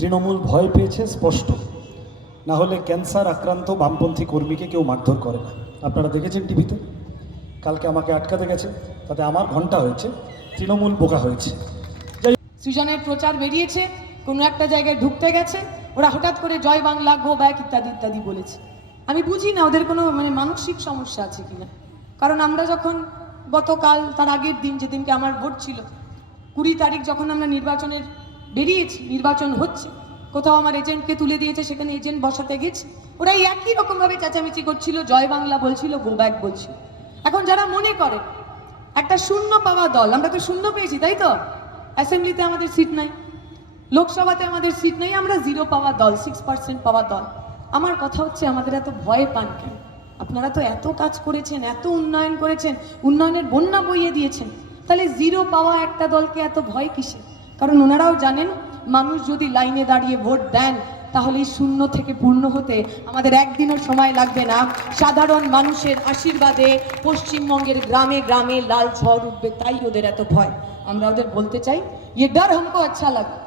তৃণমূল ভয় পেয়েছে, স্পষ্ট। না হলে ক্যান্সার আক্রান্ত বামপন্থী কর্মীকে কেউ মারধর করে না। আপনারা দেখেছেন টিভিতে? কালকে আমাকে আটকাতে গেছে, তাতে আমার ঘণ্টা হয়েছে, তৃণমূল বোকা হয়েছে। সৃজনের প্রচার বেরিয়েছে, কোনো একটা জায়গায় ঢুকতে গেছে, ওরা হঠাৎ করে জয় বাংলা, গো ব্যাক ইত্যাদি ইত্যাদি বলেছে। আমি বুঝি না ওদের কোনো মানে মানসিক সমস্যা আছে কিনা। কারণ আমরা যখন গতকাল, তার আগের দিন, যেদিনকে আমার ভোট ছিল, কুড়ি তারিখ যখন আমরা নির্বাচনের বেরিয়েছি, নির্বাচন হচ্ছে। কোথাও আমার এজেন্টকে তুলে দিয়েছে, সেখানে এজেন্ট বসাতে গেছি। ওরা একই রকমভাবে চেঁচামেচি করছিল, জয় বাংলা বলছিল, গো ব্যাক বলছিল। এখন যারা মনে করে, একটা শূন্য পাওয়া দল, আমরা তো শূন্য পেয়েছি, তাই তো? অ্যাসেম্বলিতে আমাদের সিট নাই, লোকসভাতে আমাদের সিট নেই, আমরা জিরো পাওয়া দল সিক্স পার্সেন্ট পাওয়া দল। আমার কথা হচ্ছে, আমাদের এত ভয় পান কেন? আপনারা তো এত কাজ করেছেন, এত উন্নয়ন করেছেন, উন্নয়নের বন্যা বইয়ে দিয়েছেন। তাহলে জিরো পাওয়া একটা দলকে এত ভয় কিসে কারণ ওনারাও জানেন মানুষ যদি লাইনে দাঁড়িয়ে ভোট দেন তাহলে এই শূন্য থেকে পূর্ণ হতে আমাদের একদিনও সময় লাগবে না সাধারণ মানুষের আশীর্বাদে পশ্চিমবঙ্গের গ্রামে গ্রামে লাল ঝড় উঠবে তাই ওদের এত ভয় আমরা ওদের বলতে চাই ये डर हमको अच्छा लगा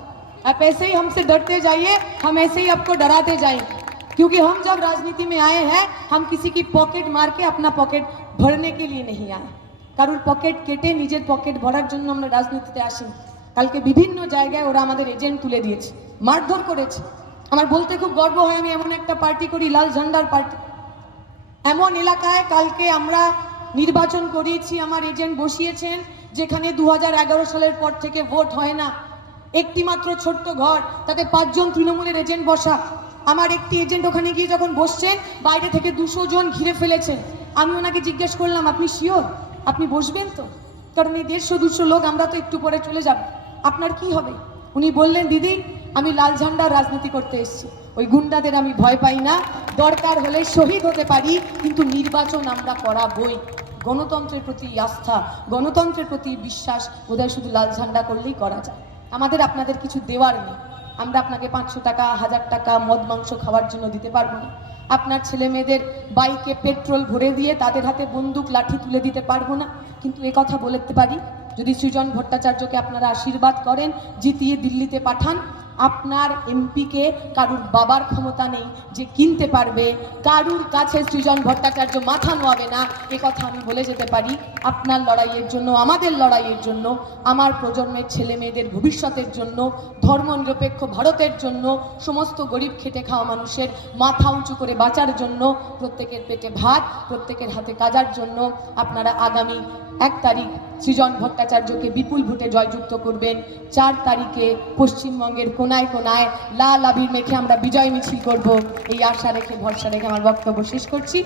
आप ऐसे ही हमसे डरते जाइए हम ऐसे ही आपको डराते जाएंगे क्योंकि हम जब राजनीति में आए हैं हम किसी की पॉकेट मार के अपना पॉकेट भरने के लिए नहीं आए কারোর পকেট কেটে নিজের পকেট ভরার জন্য আমরা রাজনীতিতে আসিনি কালকে বিভিন্ন জায়গায় ওরা আমাদের এজেন্ট তুলে দিয়েছে, মারধর করেছে। আমার বলতে খুব গর্ব হয়, আমি এমন একটা পার্টি করি, লাল ঝান্ডার পার্টি। এমন এলাকায় কালকে আমরা নির্বাচন করিয়েছি, আমার এজেন্ট বসিয়েছেন, যেখানে দু হাজার এগারো সালের পর থেকে ভোট হয় না। একটি মাত্র ছোট্ট ঘর, তাতে পাঁচজন তৃণমূলের এজেন্ট বসা। আমার একটি এজেন্ট ওখানে গিয়ে যখন বসছেন, বাইরে থেকে দুশো জন ঘিরে ফেলেছেন। আমি ওনাকে জিজ্ঞেস করলাম, আপনি শিওর? আপনি বসবেন তো? কারণ এই দেড়শো, দুশো লোক, আমরা তো একটু পরে চলে যাব। আপনার কি হবে? উনি বললেন, দিদি, আমি লাল ঝান্ডার রাজনীতি করতে এসেছি। ওই গুন্ডাদের আমি ভয় পাই না। দরকার হলে শহীদ হতে পারি, কিন্তু নির্বাচন আমরা করাবই। গণতন্ত্রের প্রতি আস্থা, গণতন্ত্রের প্রতি বিশ্বাস, বোধহয় শুধু লাল ঝান্ডা করলেই করা যায়। আমাদের আপনাদের কিছু দেওয়ার নেই। আমরা আপনাকে পাঁচশো টাকা, হাজার টাকা মদ, মাংস খাওয়ার জন্য দিতে পারব না। আপনার ছেলে মেয়েদের বাইকে পেট্রোল ভরে দিয়ে তাদের হাতে বন্দুক, লাঠি তুলে দিতে পারব না। কিন্তু কথা বলতে পারি? যদি সৃজন ভট্টাচার্যকে আপনারা আশীর্বাদ করেন জিতিয়ে দিল্লিতে পাঠান। আপনার এমপিকে কারুর বাবার ক্ষমতা নেই যে কিনতে পারবে, কারুর কাছে সৃজন ভট্টাচার্য মাথা নোয়াবে না, এ কথা আমি বলে যেতে পারি। আপনার লড়াইয়ের জন্য, আমাদের লড়াইয়ের জন্য, আমার প্রজন্মের ছেলে মেয়েদের ভবিষ্যতের জন্য, ধর্মনিরপেক্ষ ভারতের জন্য, সমস্ত গরিব খেটে খাওয়া মানুষের মাথা উঁচু করে বাঁচার জন্য, প্রত্যেকের পেটে ভাত, প্রত্যেকের হাতে কাজার জন্য আপনারা আগামী এক তারিখ সৃজন ভট্টাচার্যকে বিপুল ভোটে জয়যুক্ত করবেন। চার তারিখে পশ্চিমবঙ্গের কোনায় কোনায় লাল আবির মেখে আমরা বিজয় মিছিল করব। এই আশা রেখে, ভরসা রেখে আমার বক্তব্য শেষ করছি।